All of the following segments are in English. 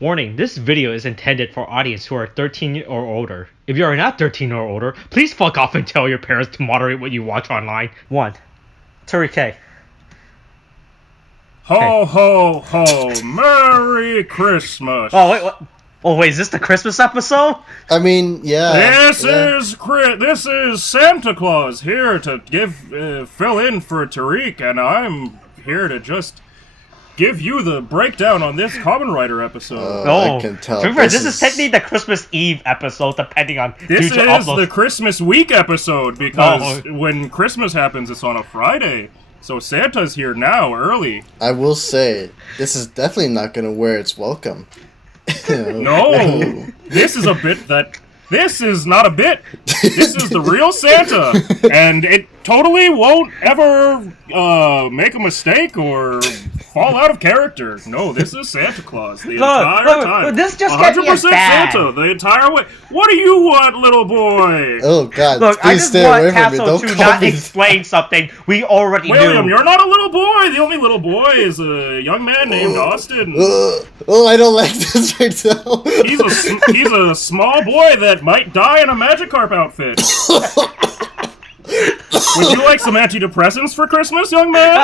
Warning, this video is intended for audience who are 13 or older. If you are not 13 or older, please fuck off and tell your parents to moderate what you watch online. 1. Tariq. Ho, ho, ho. Merry Christmas. Oh, wait, what? Oh, wait, is this the Christmas episode? I mean, yeah. This is Santa Claus here to fill in for Tariq, and I'm here to just give you the breakdown on this Kamen Rider episode. I can tell. Remember, this is technically the Christmas Eve episode, depending on... This is the Christmas week episode, because when Christmas happens, it's on a Friday. So Santa's here now, early. I will say, this is definitely not going to wear its welcome. No, this is a bit that... This is not a bit. This is the real Santa, and it totally won't ever make a mistake or fall out of character. No, this is Santa Claus the entire time. This just 100% Santa the entire way. What do you want, little boy? Oh God! Look, please stay away from me. Don't to not explain something we already knew. William, you're not a little boy. The only little boy is a young man named Austin. I don't like this right now. He's a small boy that might die in a Magikarp outfit. Would you like some antidepressants for Christmas, young man?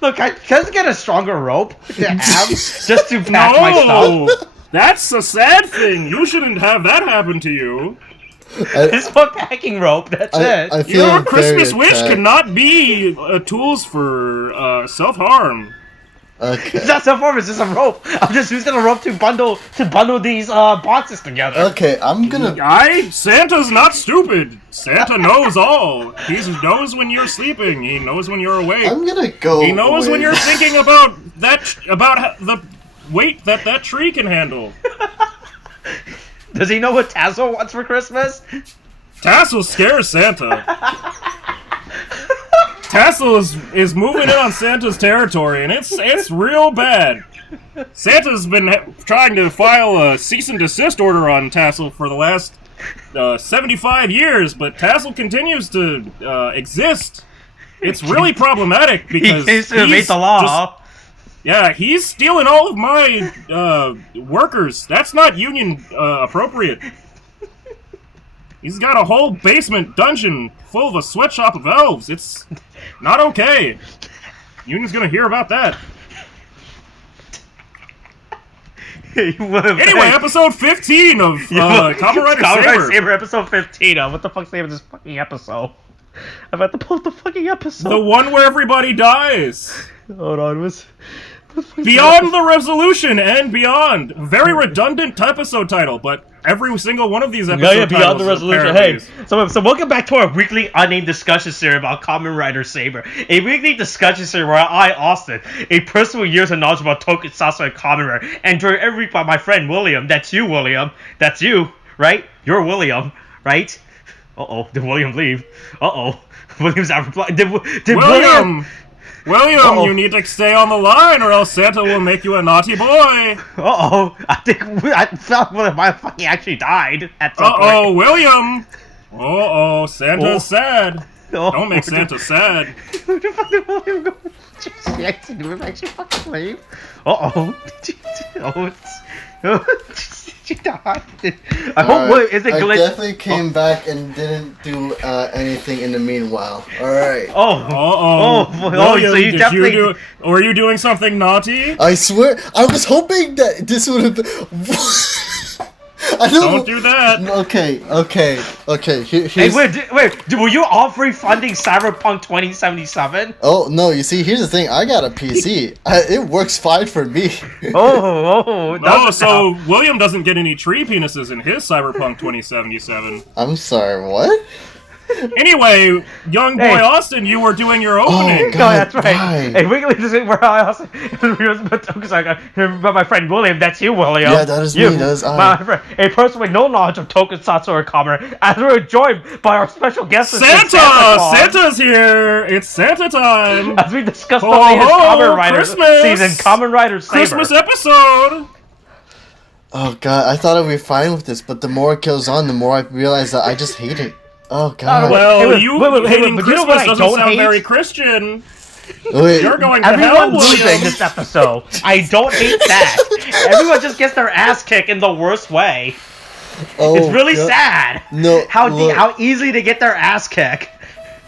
Look, can I get a stronger rope to have just to pack my stuff? That's a sad thing. You shouldn't have that happen to you. It's a packing rope, that's it. Your Christmas wish cannot be tools for self-harm. Okay. It's not self-harm, it's just a rope. I'm just using a rope to bundle these boxes together. Okay, I'm gonna... Santa's not stupid. Santa knows all. He knows when you're sleeping. He knows when you're awake. I'm gonna go He knows when you're thinking about the weight that tree can handle. Does he know what Tassel wants for Christmas? Tassel scares Santa. Tassel is moving in on Santa's territory, and it's real bad. Santa's been trying to file a cease and desist order on Tassel for the last 75 years, but Tassel continues to exist. It's really problematic because he seems to have made the law. He's stealing all of my workers. That's not union appropriate. He's got a whole basement dungeon full of a sweatshop of elves. It's not okay. Union's gonna hear about that. Anyway, episode 15 of Kamen Rider Saber. Episode 15 of what the fuck's the name of this fucking episode? I'm about to pull up the fucking episode. The one where everybody dies. Hold on, what's Beyond the Resolution and Beyond. Very redundant episode title, but every single one of these episodes Beyond the Resolution. Hey, so welcome back to our weekly unnamed discussion series about Kamen Rider Saber. A weekly discussion series where I, Austin, a person with years of knowledge about tokusatsu and Kamen Rider, and joined every week by my friend William. That's you, William. That's you, right? You're William, right? Did William leave? William's not replying. Did William, you need to stay on the line or else Santa will make you a naughty boy. I think I felt William fucking actually died at some point. William. Santa's sad. Don't make Santa sad. Where the fuck did William go? Did we actually fucking leave? She died. I hope is it glitch? I definitely came back and didn't do anything in the meanwhile. Alright. William, so you definitely... were you doing something naughty? I swear, I was hoping that this would have been... Don't do that. Okay. Hey, wait, were you offering funding Cyberpunk 2077? Oh, no, you see, here's the thing. I got a PC. It works fine for me. So William doesn't get any tree penises in his Cyberpunk 2077. I'm sorry, what? Anyway, young boy Austin, you were doing your opening. Oh, God, that's right. Hey, weekly this is where I also but my friend William. That's you, William. Yeah, that is me. That is I. My friend, a person with no knowledge of tokusatsu or Kamen, as we're joined by our special guest, Santa. Santa's here. It's Santa time. As we discuss the latest Kamen Rider season, Kamen Rider Saber. Christmas episode. Oh God, I thought I'd be fine with this, but the more it goes on, the more I realize that I just hate it. Oh God. Well, hating Christmas doesn't sound very Christian. Wait, You're going to hell, Everyone's William. losing this episode. I don't hate that. Everyone just gets their ass kicked in the worst way. oh, It's really God. sad. No, look. How easy to get their ass kicked.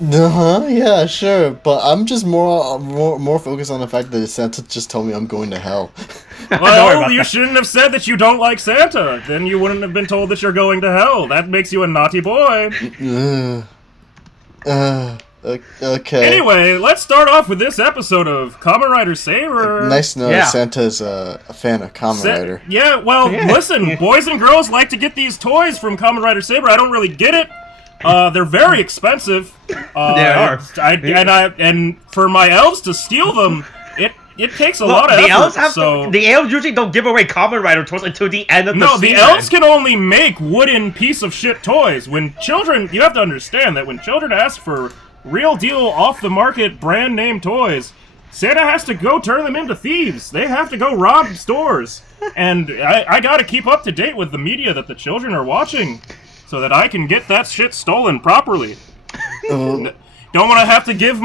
Yeah, sure, but I'm just more focused on the fact that Santa just told me I'm going to hell. Don't worry Well, about you that. shouldn't have said that you don't like Santa. Then you wouldn't have been told that you're going to hell. That makes you a naughty boy. Okay. Anyway, let's start off with this episode of Kamen Rider Saber. Nice to know Yeah. that Santa's a fan of Kamen Rider. Yeah, well, Yeah. listen, boys and girls like to get these toys from Kamen Rider Saber. I don't really get it. They're very expensive. They are. And for my elves to steal them, it takes a lot of the effort. elves have so the elves usually don't give away Kamen Rider toys until the end of the no, season. the elves can only make wooden piece of shit toys. When children, you have to understand that when children ask for real deal off the market brand name toys, Santa has to go turn them into thieves. They have to go rob stores. And I gotta keep up to date with the media that the children are watching so that I can get that shit stolen properly. Don't want to have to give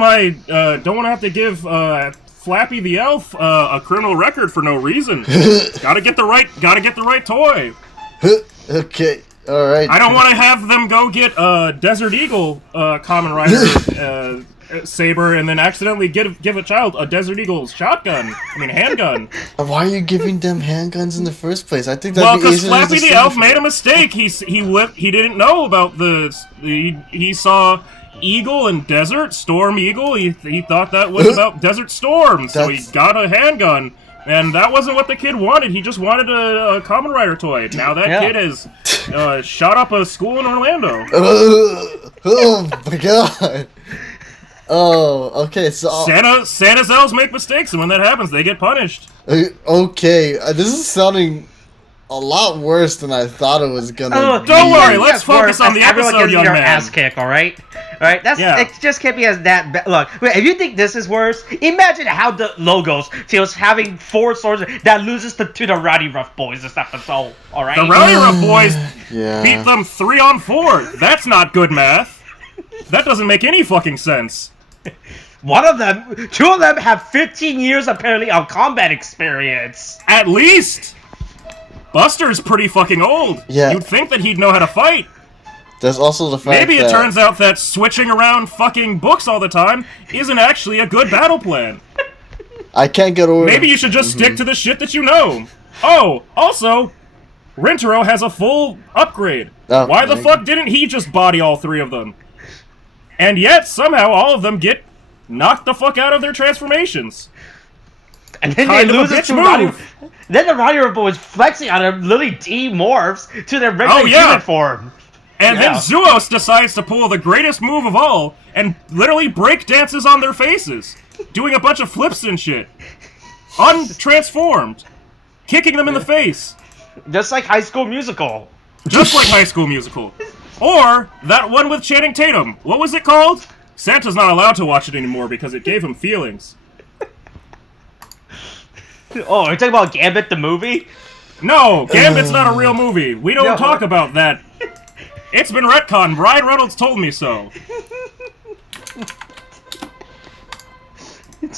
Flappy the Elf a criminal record for no reason. Gotta get the right toy. Okay, alright. I don't want to have them go get Desert Eagle Kamen Rider Saber and then accidentally give a child a Desert Eagle handgun. Why are you giving them handguns in the first place? I think Well, that'd be because easier to Flappy the Elf distinguish. made a mistake. He didn't know about he saw Eagle and Desert Storm Eagle. He thought that was about Desert Storm, so he That's- got a handgun. And that wasn't what the kid wanted. He just wanted a Kamen Rider toy. Now that Yeah. kid has shot up a school in Orlando. Oh my god. Oh, okay, so... Santa's elves make mistakes, and when that happens, they get punished. Okay, this is sounding a lot worse than I thought it was gonna Oh, be. Don't worry, it let's gets focus worse on the as everyone episode, gets young their man. ass kick, alright? Alright, Yeah. it just can't be as that bad. Look, if you think this is worse, imagine how the logos feels having 4 swords that loses to the Rowdy Rough Boys this episode, alright? The Rowdy Rough Boys Yeah. beat them 3-on-4. That's not good math. That doesn't make any fucking sense. Two of them have 15 years apparently of combat experience. At least! Buster's pretty fucking old. Yeah. You'd think that he'd know how to fight. There's also the fact Maybe that... it turns out that switching around fucking books all the time isn't actually a good battle plan. I can't get over... Maybe you should just stick to the shit that you know. Oh, also, Rintaro has a full upgrade. Oh, Why the thank fuck didn't he just body all 3 of them? And yet, somehow, all of them get knocked the fuck out of their transformations. And then Kind they of a lose it bitch to Rowdy. move. Then the Rowdy Rough Boys flexing on them literally demorphs to their regular Oh, yeah. human form. And then Yeah. Zuos decides to pull the greatest move of all and literally break dances on their faces, doing a bunch of flips and shit. Untransformed. Kicking them in the face. Just like High School Musical. Just like High School Musical. Or that one with Channing Tatum. What was it called? Santa's not allowed to watch it anymore because it gave him feelings. Oh, are you talking about Gambit the movie? No, Gambit's not a real movie. We don't Yeah, talk about that. It's been retconned. Ryan Reynolds told me so.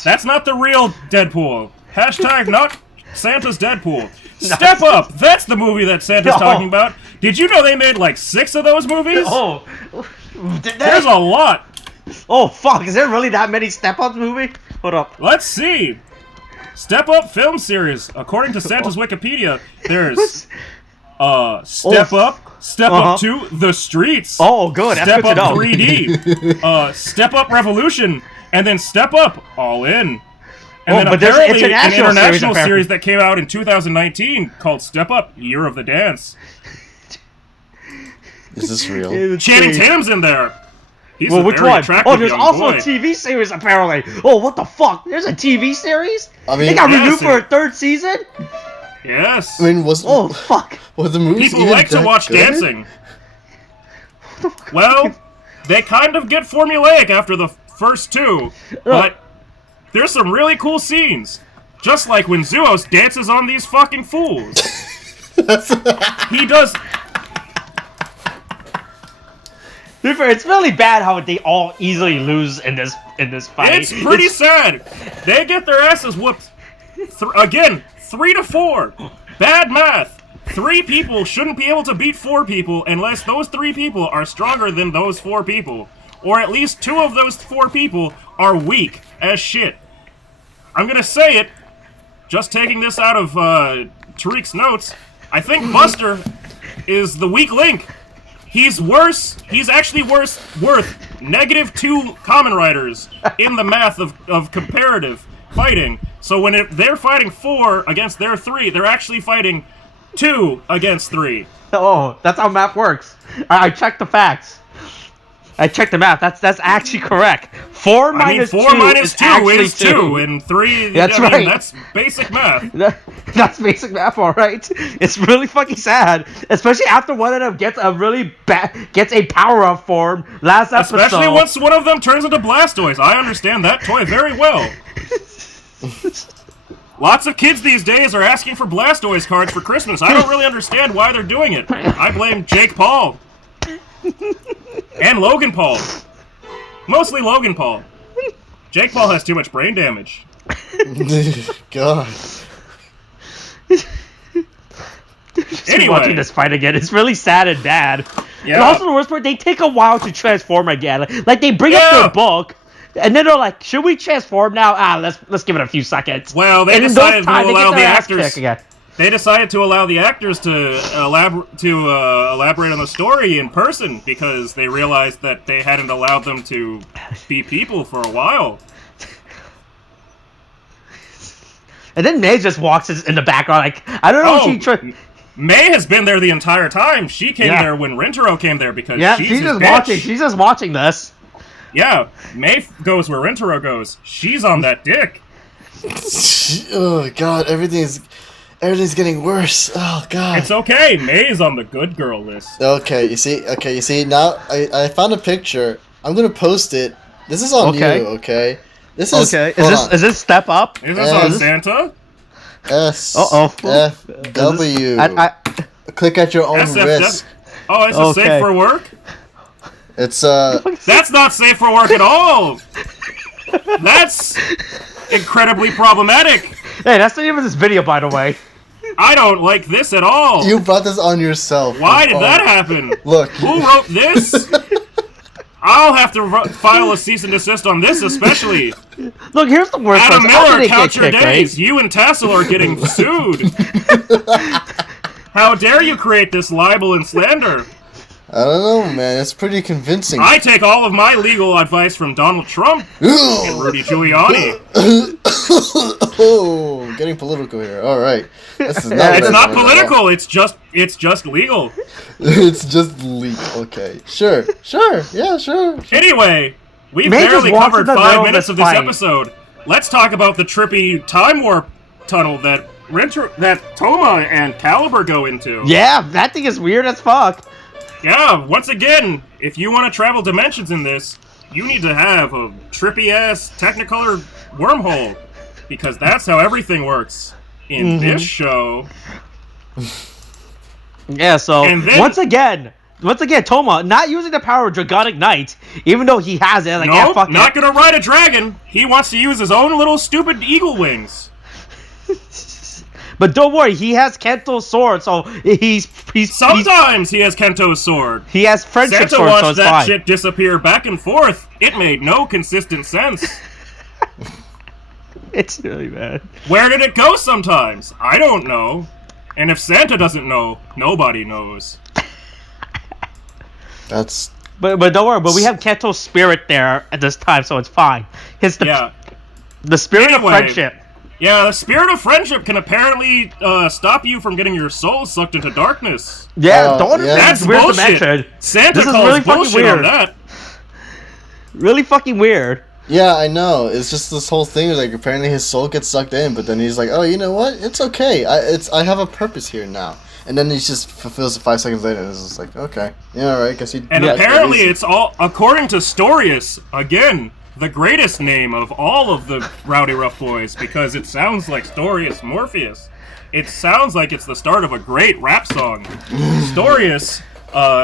That's not the real Deadpool. Hashtag not Santa's Deadpool. Step Up! That's the movie that Santa's No. talking about. Did you know they made like 6 of those movies? Oh, did There's that? a lot. Oh fuck! Is there really that many Step Ups movie? Hold up. Let's see. Step Up film series. According to Santa's Wikipedia, there's Step Up, Step Up 2, The Streets. Oh, good. That's Step good to Up know. 3D, Step Up Revolution, and then Step Up All In. And Oh, then but there's an apparently an international international series, series that came out in 2019 called Step Up Year of the Dance. Is this real? Channing Tatum's in there. He's Well, a which very one? attractive Oh, there's young also boy. a TV series apparently. Oh, what the fuck? There's a TV series? I mean, They got yes, renewed for a it- 3rd season? Yes. I mean, was Oh, fuck. the movies People even like to that watch good? dancing. Well, they kind of get formulaic after the first 2, but there's some really cool scenes. Just like when Zuos dances on these fucking fools. He does... be fair, it's really bad how they all easily lose in this fight. It's pretty sad. They get their asses whooped. Again, 3-4. Bad math. 3 people shouldn't be able to beat 4 people unless those 3 people are stronger than those 4 people. Or at least 2 of those 4 people are weak as shit. I'm gonna say it, just taking this out of Tariq's notes, I think Buster is the weak link. He's worse. He's actually worth -2 Kamen Riders in the math of comparative fighting. So when they're fighting 4 against their 3, they're actually fighting 2 against 3. Oh, that's how math works. I checked the facts. I checked the math. That's actually correct. 4 minus 2 minus 2 is 2, 2. and 3. That's right. right. That's basic math. That's basic math, all right. It's really fucking sad, especially after one of them gets a power-up form last episode. Especially once one of them turns into Blastoise. I understand that toy very well. Lots of kids these days are asking for Blastoise cards for Christmas. I don't really understand why they're doing it. I blame Jake Paul. And Logan Paul. Mostly Logan Paul. Jake Paul has too much brain damage. God. Anyway, watching this fight again, it's really sad and bad. Yeah. And also the worst part, they take a while to transform again. Like they bring up their book, and then they're like, "Should we transform now? Let's give it a few seconds." Well, they and decided to allow the actors. Again. They decided to allow the actors to elaborate on the story in person because they realized that they hadn't allowed them to be people for a while. And then May just walks in the background, like, I don't know if she... May has been there the entire time. She came there when Rintaro came there because she's just watching. She's just watching this. Yeah, May goes where Rintaro goes. She's on that dick. Oh, God, everything's getting worse. Oh, God. It's okay. May's on the good girl list. Okay, you see, now I found a picture. I'm gonna post it. This is on you, okay? This is... Okay, is this Step Up? Is this on Santa? S-F-W. Click at your own risk. Oh, is it safe for work? It's, That's not safe for work at all! That's incredibly problematic. Hey, that's not even this video, by the way. I don't like this at all. You brought this on yourself. Why did that happen? Look. Who wrote this? I'll have to file a cease and desist on this, especially. Look, here's the worst Adam Miller, count your days. Right? You and Tassel are getting sued. How dare you create this libel and slander? I don't know, man. It's pretty convincing. I take all of my legal advice from Donald Trump and Rudy Giuliani. Oh, getting political here. All right. This is not it's not political. It's just legal. It's just legal. Okay. Sure. Yeah, sure. Anyway, we barely covered 5 minutes of this episode. Let's talk about the trippy time warp tunnel that Toma and Caliber go into. Yeah, that thing is weird as fuck. Yeah, once again, if you want to travel dimensions in this, you need to have a trippy-ass Technicolor wormhole, because that's how everything works in this show. Yeah, so once again, Toma not using the power of Dragonic Knight, even though he has it. Like, not gonna ride a dragon. He wants to use his own little stupid eagle wings. But don't worry, he has Kento's sword, so Sometimes he has Kento's sword. He has friendship Santa sword, watched so it's that fine. shit disappear back and forth. It made no consistent sense. It's really bad. Where did it go sometimes? I don't know. And if Santa doesn't know, nobody knows. That's... But don't worry, but we have Kento's spirit there at this time, so it's fine. The spirit of friendship. Yeah, the spirit of friendship can apparently stop you from getting your soul sucked into darkness. Yeah, don't understand. That's bullshit. Dimension. Santa calls really bullshit on that. Really fucking weird. Yeah, I know. It's just this whole thing. Like, apparently his soul gets sucked in, but then he's like, "Oh, you know what? It's okay. I have a purpose here now." And then he just fulfills it 5 seconds later. And it's just like, okay, yeah, all right. Guess he. And apparently, it's all according to Storius again. The greatest name of all of the Rowdy Rough Boys, because it sounds like Storius Morpheus. It sounds like it's the start of a great rap song. Storius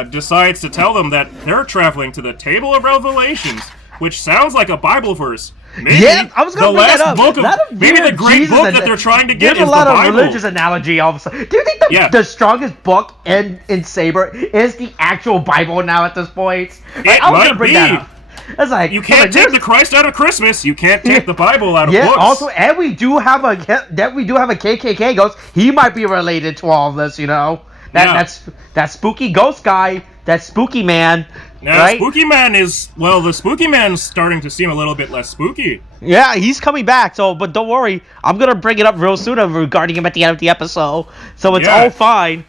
decides to tell them that they're traveling to the Table of Revelations, which sounds like a Bible verse. Maybe Yeah, I was gonna bring that up. Maybe the great book that they're trying to get is the Bible. There's a lot of religious analogy all of a sudden. Do you think the strongest book in Saber is the actual Bible now at this point? I was gonna bring that up. It's like you can't take the Christ out of Christmas. You can't take the Bible out of books. Also, and we do have a KKK ghost. He might be related to all of this, you know. That's that spooky ghost guy. That spooky man. Now, right? the Spooky Man's starting to seem a little bit less spooky. Yeah, he's coming back, but don't worry. I'm going to bring it up real soon regarding him at the end of the episode. So it's all fine.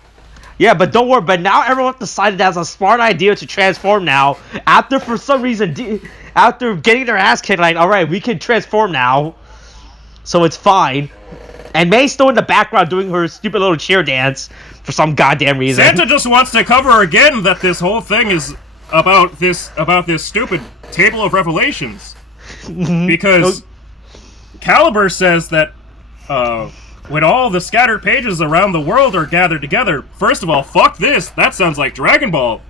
Yeah, but don't worry. But now everyone decided that's a smart idea to transform now. After, for some reason, after getting their ass kicked, like, all right, we can transform now. So it's fine. And May's still in the background doing her stupid little cheer dance for some goddamn reason. Santa just wants to cover again that this whole thing is about this stupid Table of Revelations, because Caliber says that when all the scattered pages around the world are gathered together, first of all, fuck this. That sounds like Dragon Ball.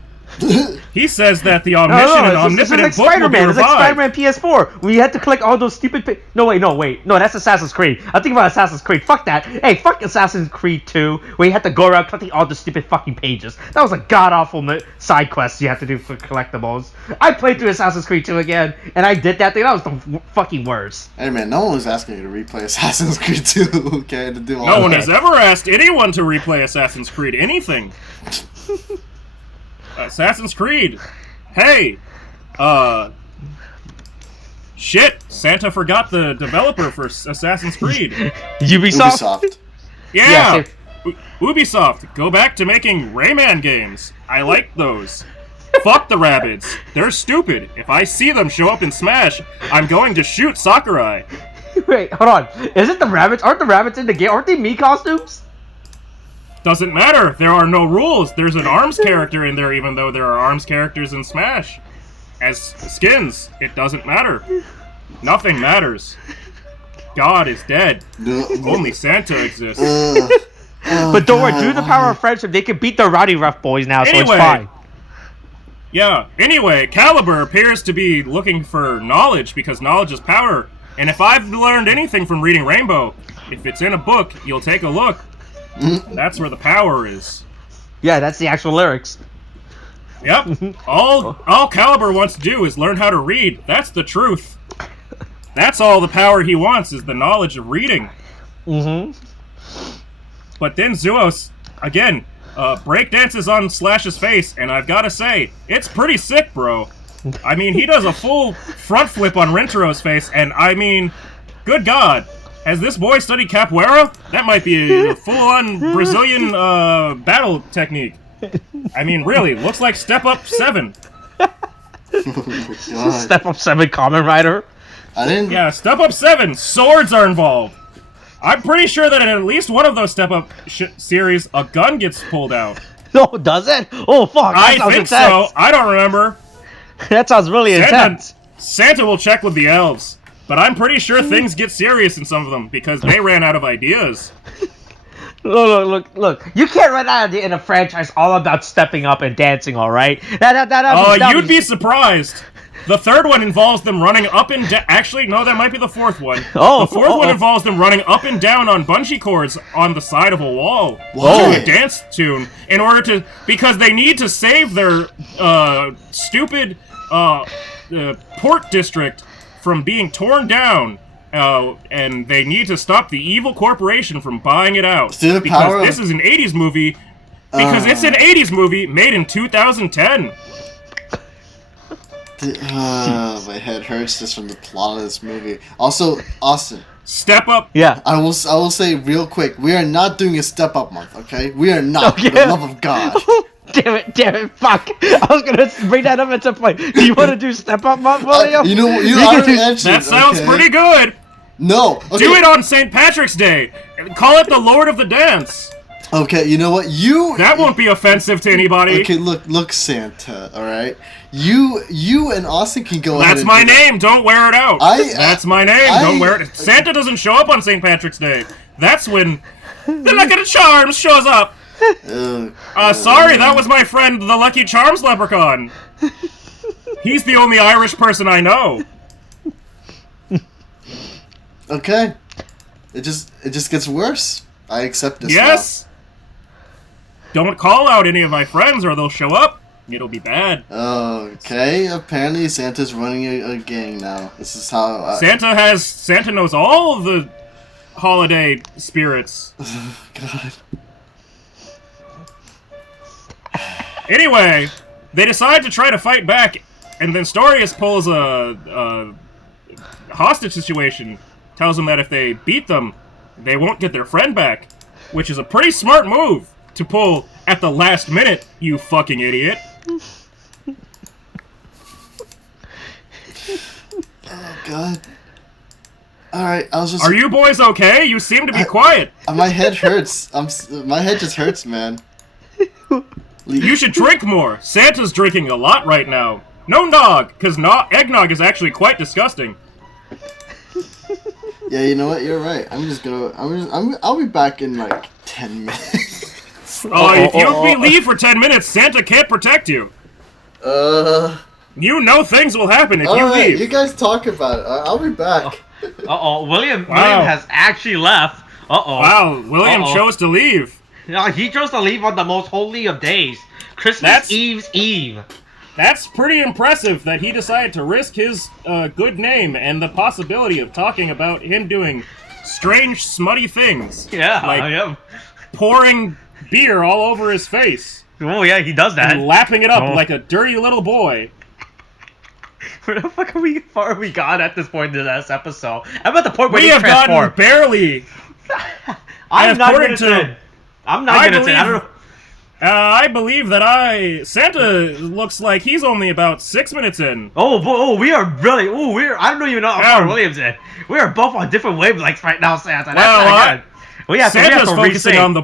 He says that the omniscient and omnipotent book will be revived. It's like Spider-Man PS4. We had to collect all those stupid... No, that's Assassin's Creed. I'm thinking about Assassin's Creed. Fuck that. Hey, fuck Assassin's Creed 2, where you had to go around collecting all the stupid fucking pages. That was a god-awful side quest you had to do for collectibles. I played through Assassin's Creed 2 again, and I did that thing. That was the fucking worst. Hey, man, no one was asking you to replay Assassin's Creed 2, okay? To do all no one has ever asked anyone to replay Assassin's Creed anything. Assassin's Creed. Hey, shit, Santa forgot the developer for Assassin's Creed. Ubisoft? Yeah, Ubisoft, go back to making Rayman games. I like those. Fuck the rabbits. They're stupid. If I see them show up in Smash, I'm going to shoot Sakurai. Wait, hold on. Is it the rabbits? Aren't the rabbits in the game? Aren't they Mii costumes? Doesn't matter. There are no rules. There's an ARMS character in there, even though there are ARMS characters in Smash. As skins, it doesn't matter. Nothing matters. God is dead. Only Santa exists. But don't worry, due to the power of friendship, they can beat the Rowdy Rough boys now, so it's fine. Yeah, anyway, Caliber appears to be looking for knowledge, because knowledge is power. And if I've learned anything from reading Rainbow, if it's in a book, you'll take a look. That's where the power is. Yeah, that's the actual lyrics. Yep. All Caliber wants to do is learn how to read. That's the truth. That's all the power he wants, is the knowledge of reading. But then Zuos, again, breakdances on Slash's face, and I've got to say, it's pretty sick, bro. I mean, he does a full front flip on Rentero's face, and I mean, good God. Has this boy studied capoeira? That might be a full-on Brazilian battle technique. I mean, really, looks like Step Up 7. Step Up 7 Kamen Rider? Yeah, Step Up 7. Swords are involved. I'm pretty sure that in at least one of those Step Up series, a gun gets pulled out. No, does it? Oh, fuck. I think intense. So. I don't remember. That sounds really intense. Santa will check with the elves. But I'm pretty sure things get serious in some of them, because they ran out of ideas. Look. You can't run out of in a franchise all about stepping up and dancing, alright? You'd be surprised. The third one involves them running up and down. Actually, no, that might be the fourth one. The fourth one involves them running up and down on bungee cords on the side of a wall to a dance tune in order to... Because they need to save their stupid port district from being torn down, and they need to stop the evil corporation from buying it out. Because this is an 80s movie. Because it's an 80s movie made in 2010. My head hurts just from the plot of this movie. Also, Austin. Step Up. Yeah. I will say real quick, we are not doing a Step Up month, okay? We are not, for the love of God. Damn it, fuck. I was gonna bring that up at some point. Do you want to do Step Up month, William? That sounds pretty good. No. Okay. Do it on St. Patrick's Day. Call it the Lord of the Dance. Okay, you know what? That won't be offensive to anybody. Okay, look, Santa, alright? You and Austin can go ahead. That's my name, don't wear it out. That's my name, don't wear it. Santa doesn't show up on St. Patrick's Day. That's when the Lucky Charms shows up. Sorry, that was my friend, the Lucky Charms leprechaun. He's the only Irish person I know. Okay. It just gets worse. I accept this Yes. Don't call out any of my friends or they'll show up. It'll be bad. Okay, apparently Santa's running a gang now. This is how... Santa knows all of the holiday spirits. God. Anyway, they decide to try to fight back, and then Storius pulls a hostage situation. Tells them that if they beat them, they won't get their friend back, which is a pretty smart move to pull at the last minute, you fucking idiot. Oh, God. Alright, I was just... Are you boys okay? You seem to be quiet. My head hurts. My head just hurts, man. You should drink more. Santa's drinking a lot right now. No nog, because eggnog is actually quite disgusting. Yeah, you know what? You're right. I'll be back in like 10 minutes. If you leave for 10 minutes, Santa can't protect you. You know things will happen if you leave. You guys talk about it. I'll be back. William has actually left. Wow, William chose to leave. No, he chose to leave on the most holy of days. Christmas Eve's Eve. That's pretty impressive that he decided to risk his good name and the possibility of talking about him doing strange, smutty things. Yeah, like pouring beer all over his face. Oh yeah, he does that. And lapping it up like a dirty little boy. Where the fuck are far we gone at this point in this episode? I'm at the point where we have gotten barely. I'm not gonna say. I don't know. I believe that Santa looks like he's only about 6 minutes in. We are really. I don't even know how far William's in. We are both on different wavelengths right now, Santa. That's Santa's focusing on the.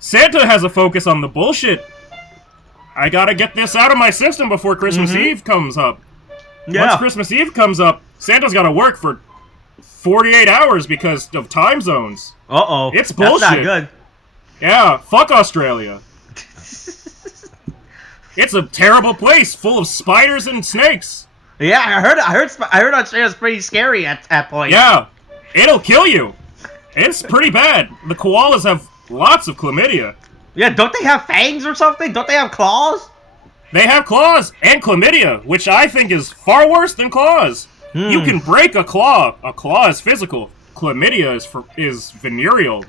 Santa has a focus on the bullshit. I gotta get this out of my system before Christmas Eve comes up. Yeah. Once Christmas Eve comes up, Santa's gotta work for 48 hours because of time zones. It's bullshit. That's not good. Yeah, fuck Australia. It's a terrible place, full of spiders and snakes. Yeah, I heard Australia's pretty scary at points. Yeah, it'll kill you. It's pretty bad. The koalas have lots of chlamydia. Yeah, don't they have fangs or something? Don't they have claws? They have claws and chlamydia, which I think is far worse than claws. You can break a claw. A claw is physical. Chlamydia is venereal,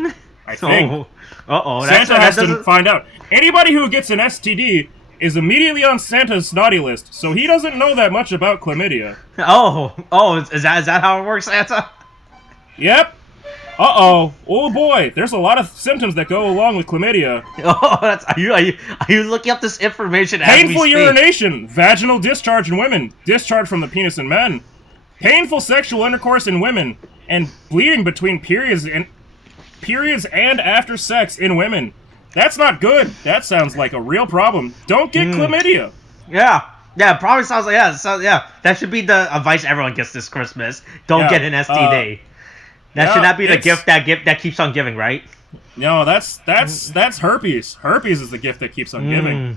I think. Santa has to find out. Anybody who gets an STD is immediately on Santa's naughty list, so he doesn't know that much about chlamydia. Is that how it works, Santa? Yep. Oh boy, there's a lot of symptoms that go along with chlamydia. Are you looking up this information as we speak? Painful urination, vaginal discharge in women, discharge from the penis in men, painful sexual intercourse in women, and bleeding between periods and after sex in women. That's not good. That sounds like a real problem. Don't get chlamydia. Yeah, probably sounds like that should be the advice everyone gets this Christmas. Don't get an STD. That should not be the gift that keeps on giving, right? No, that's herpes. Herpes is the gift that keeps on giving.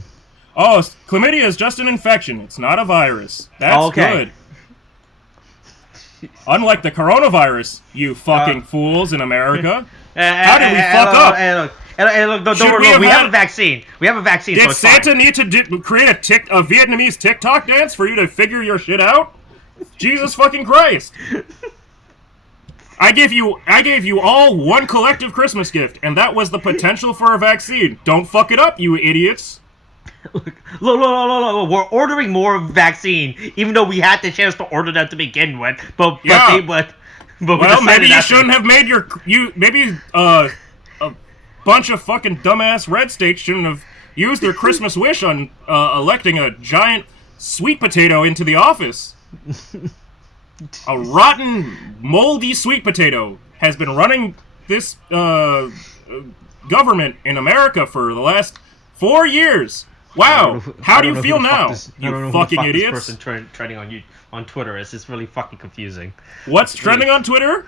Oh, chlamydia is just an infection. It's not a virus. That's good. Unlike the coronavirus, you fucking fools in America. How did we fuck up? We have a vaccine. We have a vaccine. Did Santa need to create a Vietnamese TikTok dance for you to figure your shit out? Jesus fucking Christ! I gave you all one collective Christmas gift, and that was the potential for a vaccine. Don't fuck it up, you idiots. Look, we're ordering more vaccine, even though we had the chance to order them to begin with. But maybe you shouldn't have made maybe a bunch of fucking dumbass red states shouldn't have used their Christmas wish on electing a giant sweet potato into the office. A rotten, moldy sweet potato has been running this government in America for the last 4 years. Wow, how do you feel now, I don't know you who fucking the fuck idiots? this person trending on Twitter is. It's really fucking confusing. What's trending on Twitter?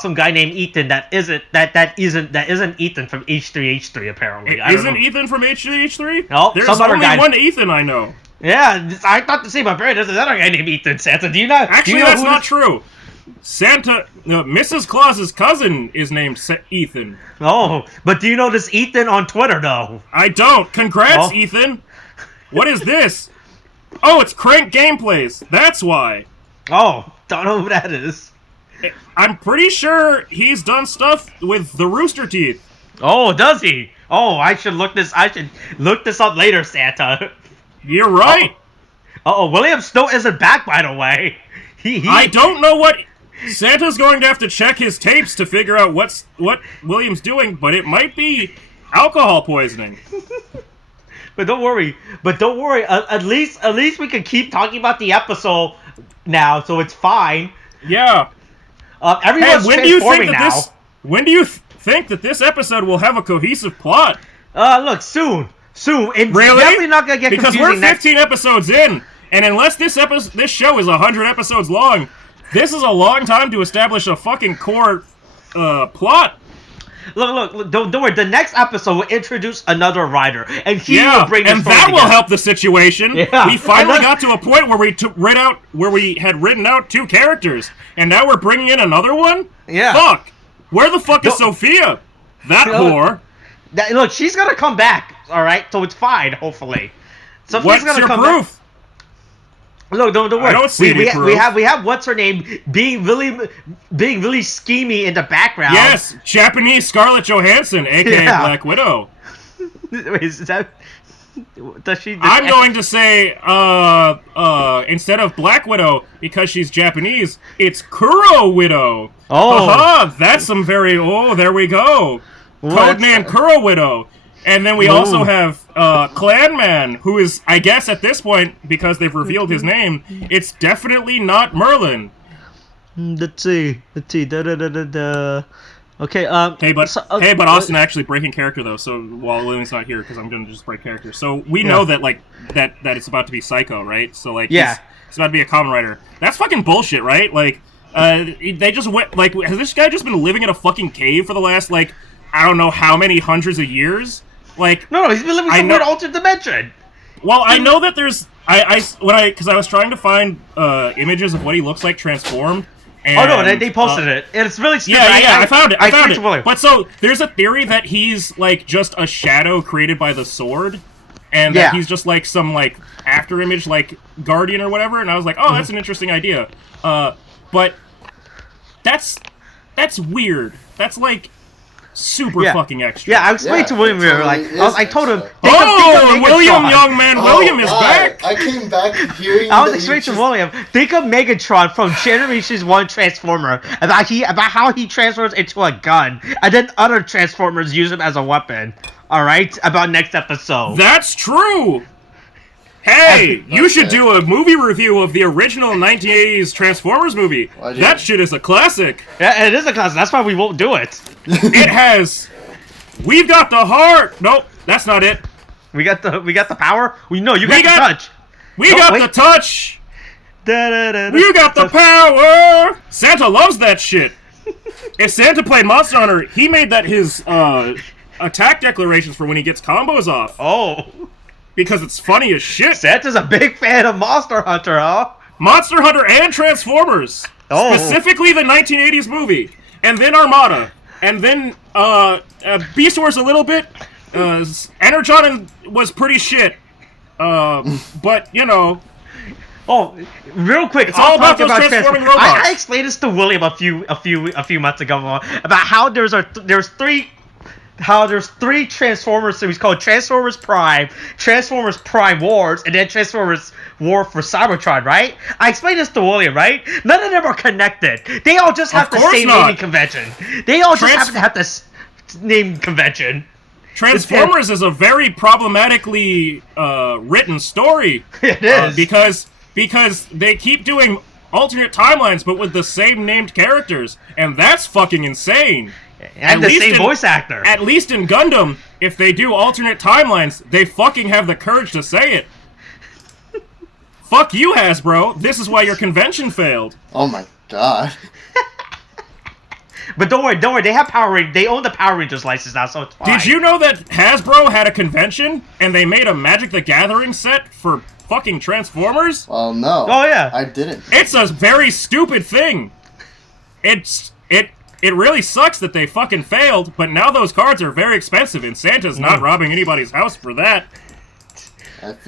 Some guy named Ethan that isn't Ethan from H3H3 apparently. I don't know. Ethan from H3H3? No, there's some other only guy. one Ethan I know. Yeah, I thought the same. Apparently, there's another guy named Ethan. Santa, do you not? Actually, do you know that's who not this- true. Mrs. Claus's cousin is named Ethan. Oh, but do you know this Ethan on Twitter though? I don't. Congrats, Oh. Ethan. What is this? Oh, it's Crank Gameplays. That's why. Oh, don't know who that is. I'm pretty sure he's done stuff with the Rooster Teeth. Oh, does he? Oh, I should look this up later, Santa. You're right. William still isn't back, by the way. I don't know what Santa's going to have to check his tapes to figure out what William's doing, but it might be alcohol poisoning. But don't worry. At least we can keep talking about the episode now, so it's fine. Yeah. Everyone's transforming now. When do you think that this episode will have a cohesive plot? Look, soon. It's Really? definitely not gonna get because confusing. we're 15 episodes in, and unless this show is 100 episodes long, this is a long time to establish a fucking core plot. Look, don't worry. The next episode will introduce another rider, and he will bring this and story that will together. help the situation. Yeah. We finally got to a point where we had written out 2 characters, and now we're bringing in another one. Yeah. Fuck. Where the fuck is Sophia? That whore. Look, she's gonna come back. All right, so it's fine. Hopefully, Sophia's What's gonna your come proof? back. Look, don't worry. I don't see any proof. We have what's her name being really schemy in the background. Yes, Japanese Scarlett Johansson, aka Black Widow. Wait, is that? Does she? I'm going to say, instead of Black Widow, because she's Japanese, it's Kuro Widow. Oh. Haha, that's some very, there we go. Codename Kuro Widow. And then we also have, Clanman, who is, I guess at this point, because they've revealed his name, it's definitely not Merlin. Let's see. Okay, Hey, but Austin actually breaking character though. So while William's not here, because I'm gonna just break character. So we know that that it's about to be Psycho, right? So it's about to be a Kamen Rider. That's fucking bullshit, right? They just went has this guy just been living in a fucking cave for the last I don't know how many hundreds of years? No, he's been living some weird alternate dimension. Well, I know that there's because I was trying to find images of what he looks like transformed. And, they posted it. And it's really stupid. Yeah, I found it. I found it. William. But so there's a theory that he's just a shadow created by the sword, and that he's just some after image guardian or whatever. And I was like, oh, that's an interesting idea. But that's weird. That's super fucking extra. Yeah, I explained to William. I told him. William, young man, William is back. I came back hearing. I was explaining to William. Think of Megatron from Generation 1 Transformer about how he transforms into a gun, and then other Transformers use him as a weapon. All right, about next episode. That's true. Hey, you should do a movie review of the original 1980s Transformers movie. That shit is a classic. Yeah, it is a classic. That's why we won't do it. It has. We've got the heart. Nope, that's not it. We got the power. You got the touch. We got the touch. You got the power. Santa loves that shit. If Santa played Monster Hunter, he made that his attack declarations for when he gets combos off. Oh. Because it's funny as shit. Santa's a big fan of Monster Hunter, huh? Monster Hunter and Transformers. Oh. Specifically the 1980s movie. And then Armada. And then Beast Wars a little bit. Energon was pretty shit. But, Oh, real quick, it's all about those transforming robots. I explained this to William a few months ago about how there's three Transformers series called Transformers Prime, Transformers Prime Wars, and then Transformers War for Cybertron, right? I explained this to William, right? None of them are connected. They all just have the same naming convention. They all just happen to have this name convention. Transformers is a very problematically written story. It is. Because they keep doing alternate timelines, but with the same named characters, and that's fucking insane. And the same voice actor. At least in Gundam, if they do alternate timelines, they fucking have the courage to say it. Fuck you, Hasbro. This is why your convention failed. Oh my god. But don't worry. They have Power Rangers. They own the Power Rangers license now, so it's fine. Did you know that Hasbro had a convention and they made a Magic the Gathering set for fucking Transformers? Well, no. Oh, yeah. I didn't. It's a very stupid thing. It really sucks that they fucking failed, but now those cards are very expensive, and Santa's not robbing anybody's house for that.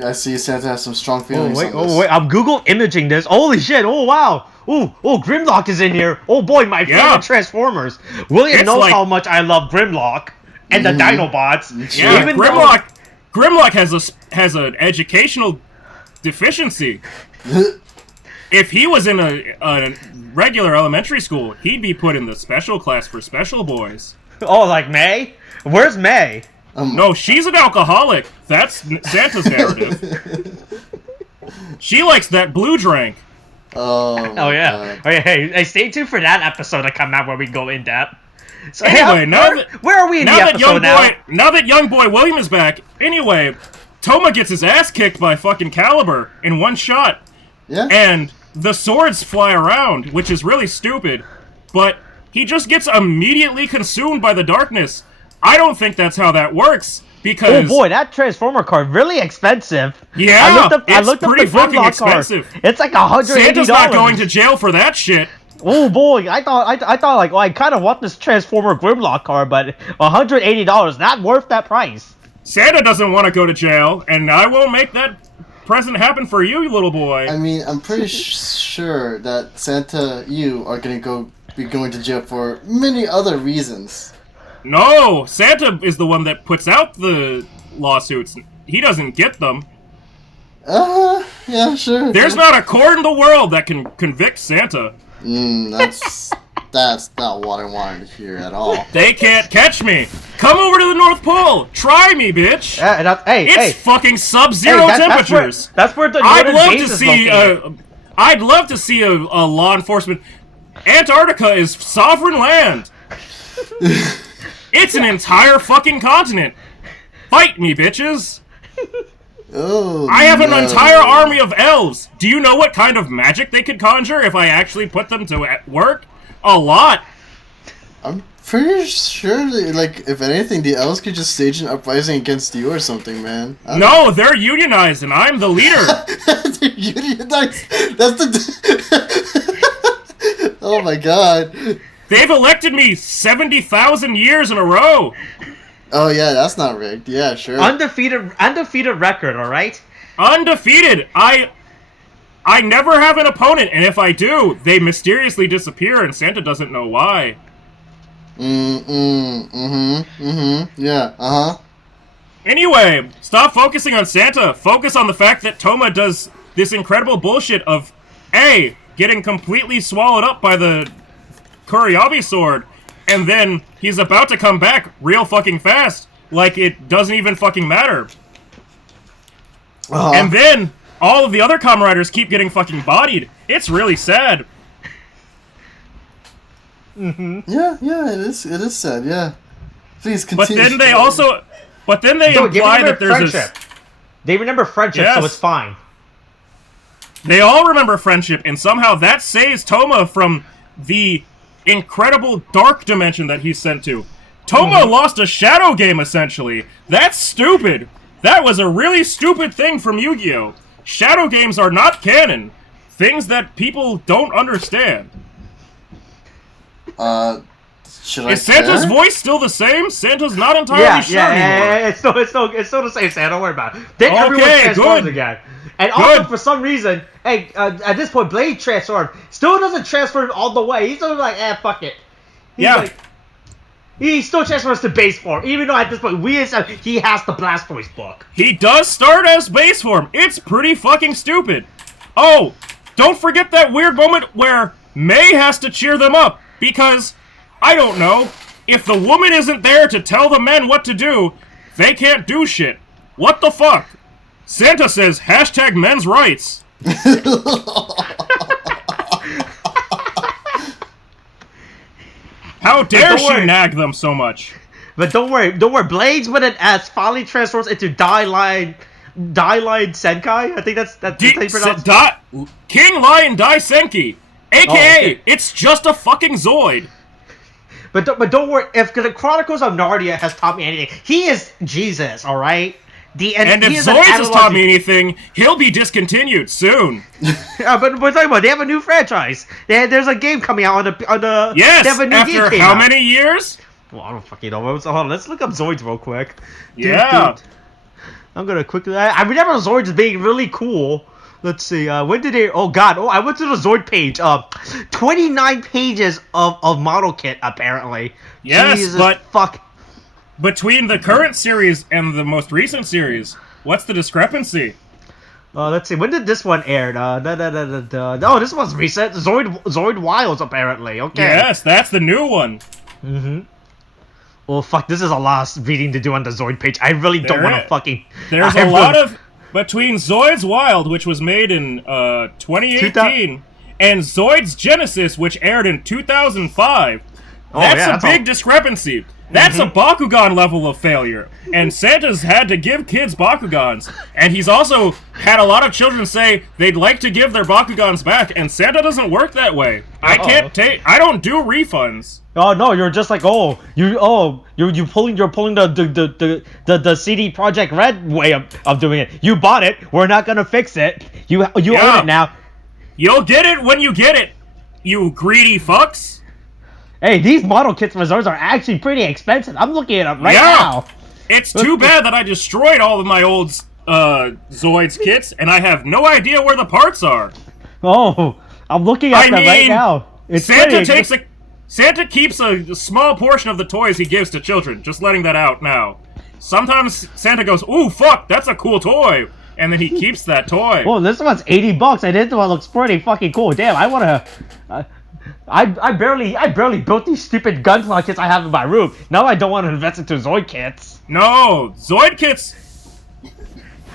I see Santa has some strong feelings on this. Oh, wait. I'm Google imaging this. Holy shit. Oh, wow. Oh, Grimlock is in here. Oh, boy, my favorite Transformers. William knows how much I love Grimlock and the Dinobots. Yeah, Grimlock has an educational deficiency. If he was in a regular elementary school, he'd be put in the special class for special boys. Oh, like May? Where's May? No, she's an alcoholic. That's Santa's narrative. She likes that blue drink. Oh yeah. God. Okay, hey, stay tuned for that episode to come out where we go in depth. So, anyway, where are we in the episode now? Now that young boy William is back, anyway, Toma gets his ass kicked by fucking Caliber in one shot. Yeah. And the swords fly around, which is really stupid, but he just gets immediately consumed by the darkness. I don't think that's how that works, because... Oh boy, that Transformer card, really expensive. Yeah, I looked up pretty the fucking Grimlock expensive. Card. It's like $180. Santa's not going to jail for that shit. Oh boy, I thought like, well, I kind of want this Transformer Grimlock card, but $180, not worth that price. Santa doesn't want to go to jail, and I won't make that present happen for you, little boy. I mean, I'm pretty sure that Santa, you are gonna be going to jail for many other reasons. No, Santa is the one that puts out the lawsuits. He doesn't get them. Yeah, sure. There's not a court in the world that can convict Santa. That's not what I wanted to hear at all. They can't catch me. Come over to the North Pole. Try me, bitch. It's fucking sub-zero temperatures. That's where the Northern base is located. I'd love to see a law enforcement. Antarctica is sovereign land. It's an entire fucking continent. Fight me, bitches. Oh, I have an entire army of elves. Do you know what kind of magic they could conjure if I actually put them to work? A lot. I'm pretty sure that, like, if anything, the elves could just stage an uprising against you or something, man. No, they're unionized, and I'm the leader. They're unionized? That's the... Oh my god. They've elected me 70,000 years in a row. Oh yeah, that's not rigged. Yeah, sure. Undefeated record, alright? Undefeated. I never have an opponent, and if I do, they mysteriously disappear, and Santa doesn't know why. Yeah, Anyway, stop focusing on Santa. Focus on the fact that Toma does this incredible bullshit of, A, getting completely swallowed up by the Kuryabi sword, and then he's about to come back real fucking fast, like it doesn't even fucking matter. And then all of the other Kamen Riders keep getting fucking bodied. It's really sad. Yeah, it is sad, yeah. Please continue. But then they also... But then they imply that there's friendship. They remember friendship, so it's fine. They all remember friendship, and somehow that saves Toma from the incredible dark dimension that he's sent to. Toma lost a shadow game, essentially. That's stupid. That was a really stupid thing from Yu-Gi-Oh! Shadow games are not canon. Things that people don't understand. Should I Is Santa's voice still the same? Santa's not entirely sure anymore. It's still the same, Santa. Don't worry about it. Then everyone transforms again. And also, for some reason, hey, at this point, Blade transformed. Still doesn't transform all the way. He's still like, fuck it. He still transforms to base form, even though at this point, he has the Blastoise book. He does start as base form. It's pretty fucking stupid. Oh, don't forget that weird moment where May has to cheer them up, because, I don't know, if the woman isn't there to tell the men what to do, they can't do shit. What the fuck? Santa says, hashtag men's rights. How dare she nag them so much? But don't worry, Blades with an S finally transforms into Dai-Line Senkai. I think that's how you pronounce it. King Lion Dai Senki, aka it's just a fucking Zoid. But don't worry, if the Chronicles of Narnia has taught me anything, he is Jesus, all right. And if Zoids has taught me anything, he'll be discontinued soon. But we're talking about they have a new franchise. There's a game coming out on the yes. They have a new after game how many years? Well, I don't fucking know. So hold on, let's look up Zoids real quick. Dude. I'm gonna quickly. I remember Zoids being really cool. Let's see. When did they? Oh God. Oh, I went to the Zoid page. 29 pages of model kit apparently. Yes, Jesus but fuck. Between the current series and the most recent series, what's the discrepancy? Let's see. When did this one air? Oh, this one's recent. Zoid Wilds apparently. Okay. Yes, that's the new one. Mm-hmm. Well, fuck. This is a lot of reading to do on the Zoid page. I really don't want to fucking. There's a lot of between Zoid's Wild, which was made in 2018, and Zoid's Genesis, which aired in 2005. That's a big discrepancy. That's a Bakugan level of failure. And Santa's had to give kids Bakugans. And he's also had a lot of children say they'd like to give their Bakugans back, and Santa doesn't work that way. I don't do refunds. Oh no, you're just like you're pulling the CD Projekt Red way of doing it. You bought it, we're not gonna fix it. You own it now. You'll get it when you get it, you greedy fucks. Hey, these model kits for Zoids are actually pretty expensive. I'm looking at them right now. It's too bad that I destroyed all of my old Zoids kits, and I have no idea where the parts are. Oh, I'm looking at them right now. Santa keeps a small portion of the toys he gives to children. Just letting that out now. Sometimes Santa goes, "Ooh, fuck, that's a cool toy," and then he keeps that toy. Well, this one's $80, and this one looks pretty fucking cool. Damn, I wanna. I barely built these stupid gunpowder kits I have in my room. Now I don't want to invest into Zoid kits. No, Zoid kits.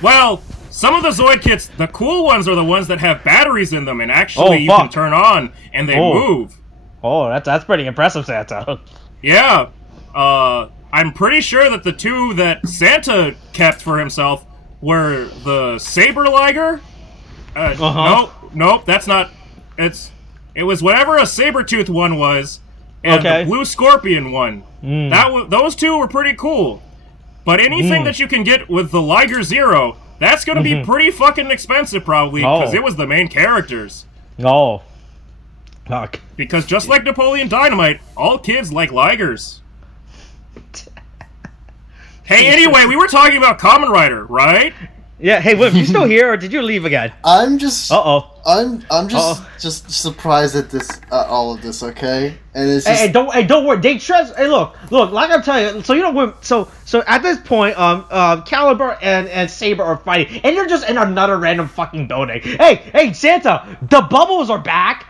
Well, some of the Zoid kits, the cool ones are the ones that have batteries in them, and actually you can turn on and they move. Oh, that's pretty impressive, Santa. Yeah, I'm pretty sure that the two that Santa kept for himself were the Saber Liger. Nope, that's not. It was whatever a saber-tooth one was, and the Blue Scorpion one. Those two were pretty cool. But anything that you can get with the Liger Zero, that's going to be pretty fucking expensive probably, because it was the main characters. Oh. Fuck. Because just like Napoleon Dynamite, all kids like Ligers. Hey, anyway, we were talking about Kamen Rider, right? Yeah, hey, William, you still here, or did you leave again? I'm just... I'm just just surprised at this, all of this, okay? And it's just... Hey, don't worry. They trust. Hey, look. Like I'm telling you. So you know, so at this point, Caliber and Saber are fighting, and they're just in another random fucking building. Hey, Santa, the bubbles are back.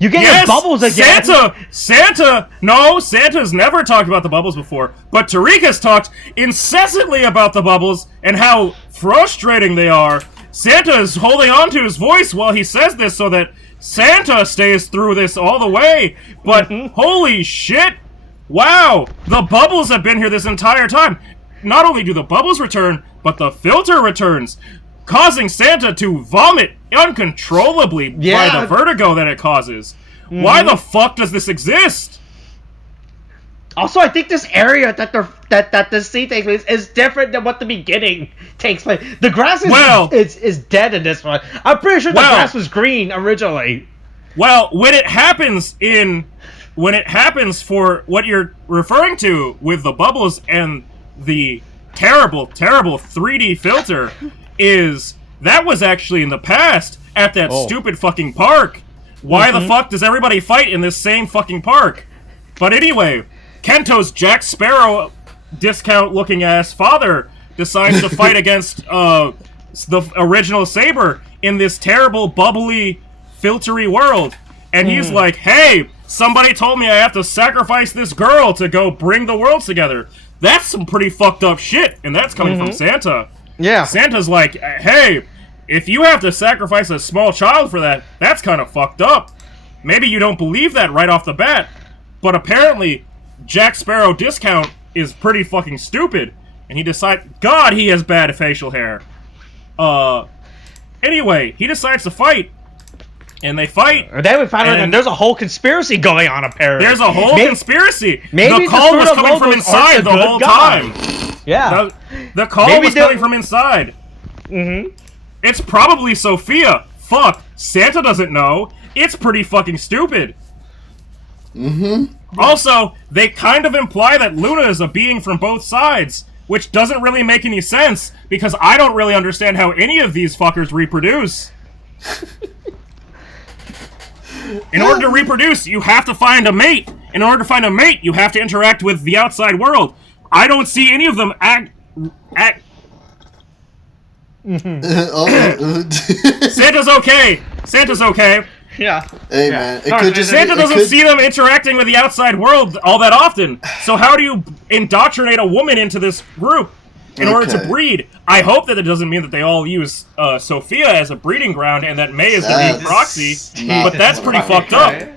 You get the bubbles again. Santa's never talked about the bubbles before, but Tariq has talked incessantly about the bubbles and how frustrating they are. Santa is holding on to his voice while he says this so that Santa stays through this all the way. But holy shit! Wow! The bubbles have been here this entire time. Not only do the bubbles return, but the filter returns, causing Santa to vomit uncontrollably by the vertigo that it causes. Why the fuck does this exist? Also, I think this area that the scene takes place is different than what the beginning takes place. The grass is dead in this one. I'm pretty sure the grass was green originally. Well, when it happens for what you're referring to with the bubbles and the terrible 3D filter, that was actually in the past at that stupid fucking park. Why the fuck does everybody fight in this same fucking park? But anyway, Kento's Jack Sparrow discount-looking ass father decides to fight against the original Saber in this terrible, bubbly, filtery world. And he's like, hey, somebody told me I have to sacrifice this girl to go bring the worlds together. That's some pretty fucked up shit, and that's coming from Santa. Yeah. Santa's like, hey, if you have to sacrifice a small child for that, that's kind of fucked up. Maybe you don't believe that right off the bat, but apparently Jack Sparrow Discount is pretty fucking stupid. And he decides, God, he has bad facial hair. Anyway, he decides to fight. And they fight. And then we find out that there's a whole conspiracy going on, apparently. There's a whole conspiracy. Maybe the call was coming from inside the whole time. Yeah. The call was coming from inside. Mm-hmm. It's probably Sophia. Fuck. Santa doesn't know. It's pretty fucking stupid. Mm-hmm. Also, they kind of imply that Luna is a being from both sides, which doesn't really make any sense, because I don't really understand how any of these fuckers reproduce. In order to reproduce, you have to find a mate. In order to find a mate, you have to interact with the outside world. I don't see any of them act. Santa's okay. Santa's okay. Yeah. Hey, man. It could just Santa doesn't see them interacting with the outside world all that often. So how do you indoctrinate a woman into this group in order to breed? I hope that it doesn't mean that they all use Sophia as a breeding ground and that May is going to be a proxy. But that's pretty fucked up.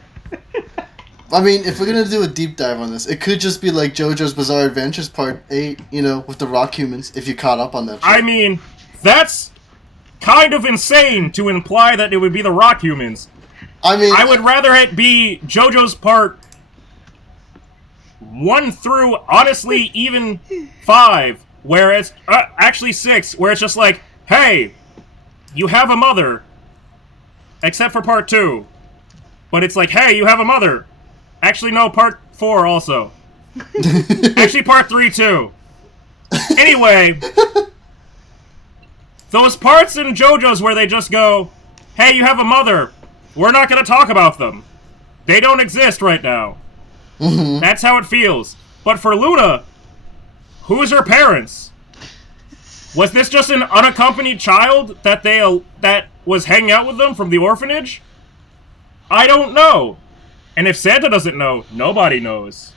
I mean, if we're going to do a deep dive on this, it could just be like JoJo's Bizarre Adventures Part 8, you know, with the rock humans, if you caught up on that shit. I mean, that's kind of insane to imply that it would be the rock humans. I mean, I would rather it be JoJo's Part 1 through, honestly, even 5, where it's, actually 6, where it's just like, hey, you have a mother, except for Part 2. But it's like, hey, you have a mother. Actually, no, Part 4 also. Actually, Part 3 too. Anyway, those parts in JoJo's where they just go, hey, you have a mother. We're not going to talk about them. They don't exist right now. Mm-hmm. That's how it feels. But for Luna, who's her parents? Was this just an unaccompanied child that was hanging out with them from the orphanage? I don't know. And if Santa doesn't know, nobody knows.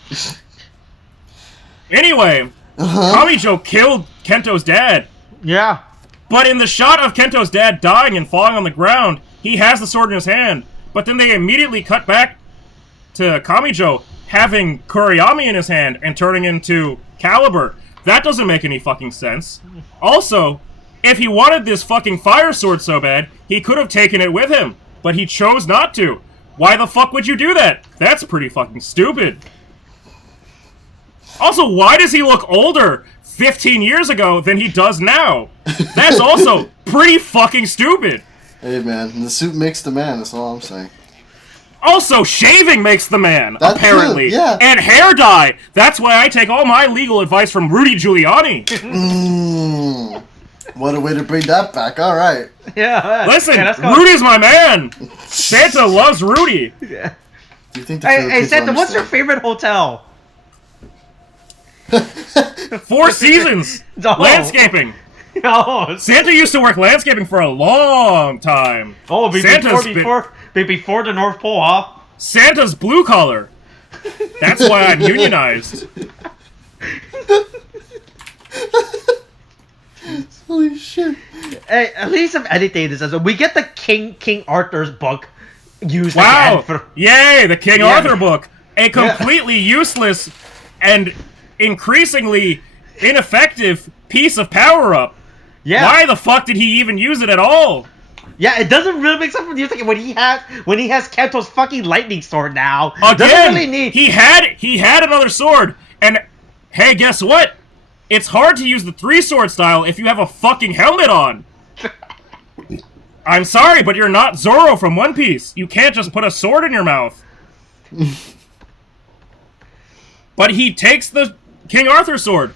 Anyway, Kamijo killed Kento's dad. Yeah. But in the shot of Kento's dad dying and falling on the ground, he has the sword in his hand. But then they immediately cut back to Kamijo having Kuriyami in his hand and turning into Caliber. That doesn't make any fucking sense. Also, if he wanted this fucking fire sword so bad, he could have taken it with him. But he chose not to. Why the fuck would you do that? That's pretty fucking stupid. Also, why does he look older 15 years ago than he does now? That's also pretty fucking stupid. Hey, man, the suit makes the man, that's all I'm saying. Also, shaving makes the man, That apparently. too, yeah. And hair dye. That's why I take all my legal advice from Rudy Giuliani. What a way to bring that back, alright. Yeah. Listen, Yeah, Rudy's my man. Santa loves Rudy. Yeah. Do you think the Hey, Santa, what's your understand? favorite hotel? 4 Seasons. Oh. Landscaping. Oh, Santa used to work landscaping for a long time. oh, Santa's before the North Pole, huh? Santa's blue collar. That's why I'm unionized. Holy shit. Hey, at least if anything, this is we get the King Arthur's book used Wow! again for Yay, the King Yeah. Arthur book. A completely useless and increasingly ineffective piece of power-up. yeah. Why the fuck did he even use it at all? Yeah, it doesn't really make sense when you think when he has Kento's fucking lightning sword now. Again, Doesn't really need. he had another sword, and hey, guess what? It's hard to use the 3-sword style if you have a fucking helmet on. I'm sorry, but you're not Zoro from One Piece. You can't just put a sword in your mouth. But he takes the King Arthur sword.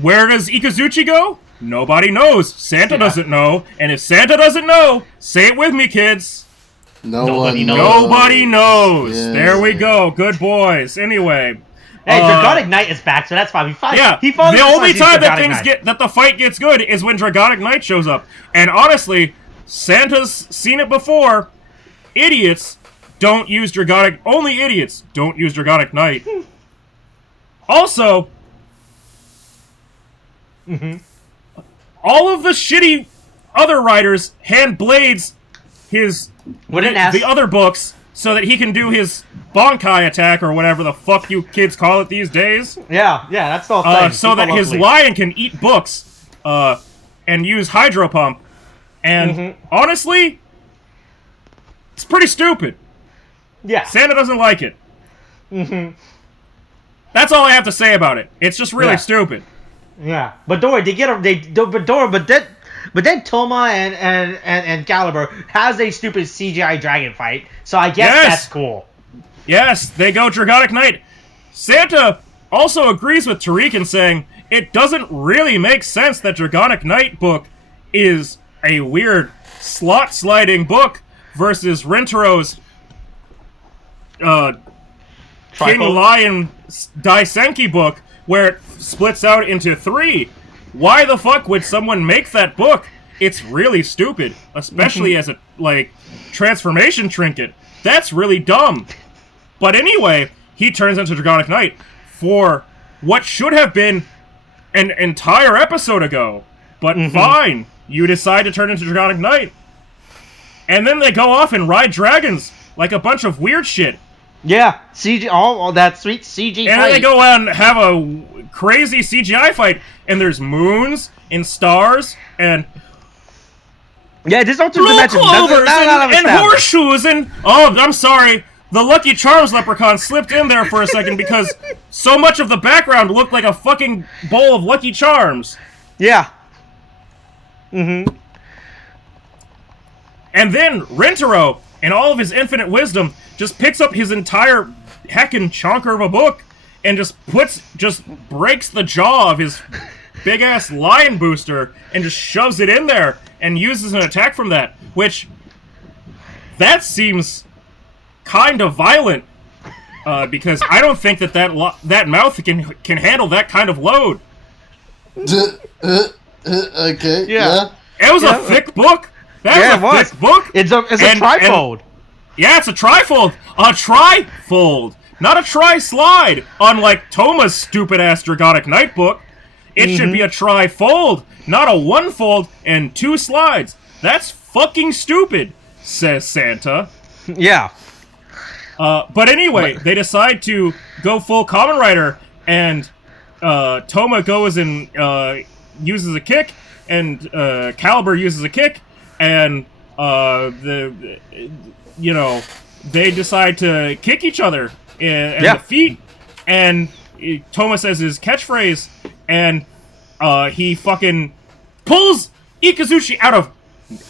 Where does Ikazuchi go? Nobody knows. Santa doesn't know. And if Santa doesn't know, say it with me, kids. Nobody knows. Nobody knows. Yeah. There we go. Good boys. Anyway. Hey, Dragonic Knight is back, so that's fine. Yeah, he finally the only decides time that he's Dragonic Knight. that the fight gets good is when Dragonic Knight shows up. And honestly, Santa's seen it before. Idiots don't use Dragonic... Only idiots don't use Dragonic Knight. Also... all of the shitty other writers hand blades the other books so that he can do his Bonkai attack, or whatever the fuck you kids call it these days. Yeah, that's all thing. So that his lion can eat books, and use Hydro Pump. And honestly, it's pretty stupid. Yeah. Santa doesn't like it. That's all I have to say about it. It's just really stupid. Yeah, but don't worry, but then Toma and Caliber has a stupid CGI dragon fight, so I guess that's cool. Yes, they go Dragonic Knight. Santa also agrees with Tariq in saying it doesn't really make sense that Dragonic Knight book is a weird slot-sliding book versus Rentero's King Lion Daisenki book, where it splits out into 3. Why the fuck would someone make that book? It's really stupid, especially as a, transformation trinket. That's really dumb. But anyway, he turns into Dragonic Knight for what should have been an entire episode ago. But fine, you decide to turn into Dragonic Knight. And then they go off and ride dragons like a bunch of weird shit. Yeah, CG, all that sweet CG. And then they go out and have a crazy CGI fight, and there's moons and stars and this alternate blue dimension clovers and horseshoes and I'm sorry, the Lucky Charms leprechaun slipped in there for a second because so much of the background looked like a fucking bowl of Lucky Charms. Yeah. And then Rentaro, in all of his infinite wisdom, just picks up his entire heckin' chonker of a book and just breaks the jaw of his big-ass lion booster and just shoves it in there and uses an attack from that, which, that seems kind of violent, because I don't think that mouth can handle that kind of load. Okay, yeah. It was a thick book. That was a thick book. It's a trifold. It's a trifold. A trifold. Not a tri-slide, unlike Toma's stupid-ass Dragonic Knight book. It should be a tri-fold, not a one-fold and 2 slides. That's fucking stupid, says Santa. Yeah. But anyway, they decide to go full Kamen Rider, and Toma goes and uses a kick, and Caliber uses a kick, and they decide to kick each other in the feet, and Toma says his catchphrase, and he fucking pulls Ikazuchi out of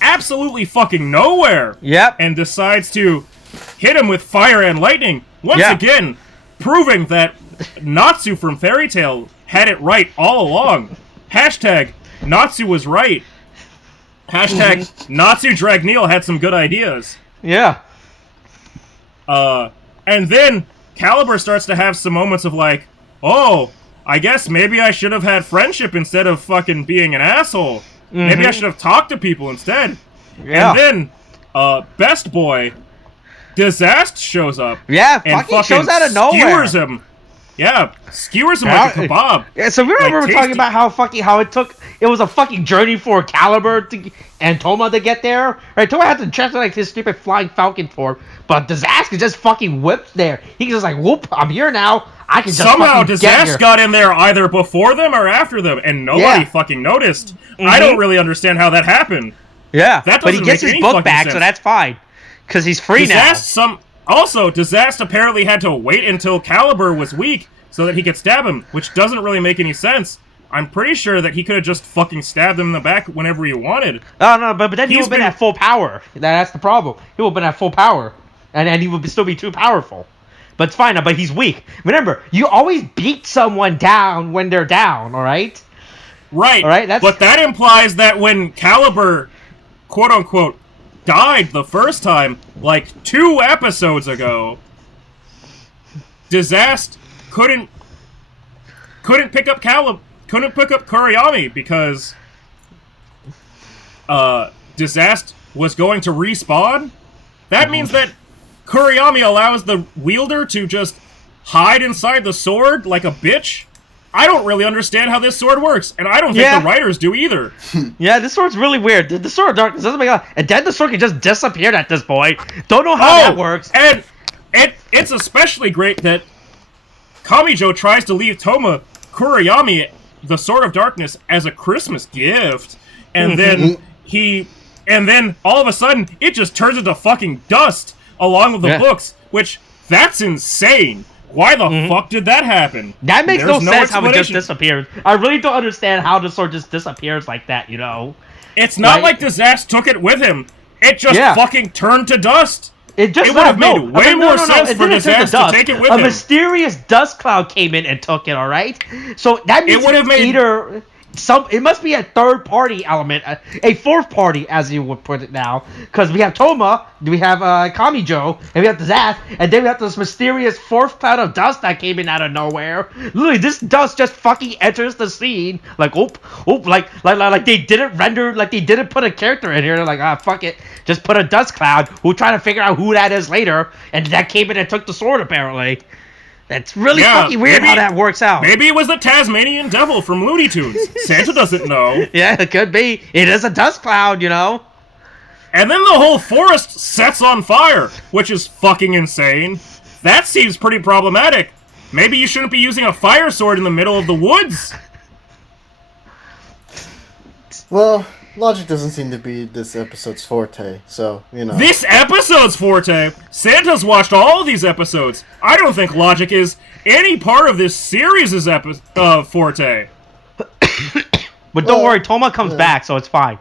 absolutely fucking nowhere. Yep. And decides to hit him with fire and lightning, once again, proving that Natsu from Fairy Tail had it right all along. Hashtag Natsu was right. Hashtag Natsu Dragneel had some good ideas. Yeah. And then Caliber starts to have some moments of like, oh, I guess maybe I should have had friendship instead of fucking being an asshole. Maybe I should have talked to people instead. Yeah. And then, Best Boy, Disaster shows up. Yeah, and fucking shows out of nowhere. Skewers him. Yeah, skewers him like a kebab. Yeah, so remember we were talking about how it was a fucking journey for Caliber and Toma to get there. Right, Toma had to transfer like his stupid flying falcon form, but Disaster just fucking whipped there. He just like, whoop, I'm here now. I can just somehow Disaster got in there either before them or after them, and nobody fucking noticed. I don't really understand how that happened. Yeah, but he gets his book back, so that's fine. Because he's free now. Also, Disaster apparently had to wait until Caliber was weak so that he could stab him, which doesn't really make any sense. I'm pretty sure that he could have just fucking stabbed him in the back whenever he wanted. No, but then he would have been at full power. That's the problem. He would have been at full power. And he would still be too powerful. But it's fine, but he's weak. Remember, you always beat someone down when they're down, alright? Right. Alright, but that implies that when Caliber, quote-unquote, died the first time, like 2 episodes ago, Disaster couldn't pick up Kuriyami because Disaster was going to respawn. That means that Kuriyami allows the wielder to just hide inside the sword like a bitch. I don't really understand how this sword works, and I don't think the writers do either. Yeah, this sword's really weird. The Sword of Darkness doesn't make sense. And then the sword can just disappear at this point. Don't know how that works. And it's especially great that Kamijo tries to leave Toma Kurayami the Sword of Darkness as a Christmas gift, and then all of a sudden it just turns into fucking dust along with the books, which that's insane. Why the fuck did that happen? That makes no sense how it just disappeared. I really don't understand how the sword just disappears like that, you know? It's not like Disaster took it with him. It just fucking turned to dust. It would have made way more sense for Disaster to take it with him. A mysterious dust cloud came in and took it, alright? So that means it must be a third-party element, a fourth-party, as you would put it now, because we have Toma, we have Kamijo, and we have Zath, and then we have this mysterious fourth cloud of dust that came in out of nowhere. Literally, this dust just fucking enters the scene, like like they didn't render, like they didn't put a character in here. They're like, fuck it, just put a dust cloud. We'll try to figure out who that is later, and that came in and took the sword apparently. That's really fucking weird how that works out. Maybe it was the Tasmanian Devil from Looney Tunes. Santa doesn't know. Yeah, it could be. It is a dust cloud, you know? And then the whole forest sets on fire, which is fucking insane. That seems pretty problematic. Maybe you shouldn't be using a fire sword in the middle of the woods. Well, logic doesn't seem to be this episode's forte, so, you know. This episode's forte? Santa's watched all of these episodes. I don't think logic is any part of this series' forte. But don't worry, Toma comes back, so it's fine.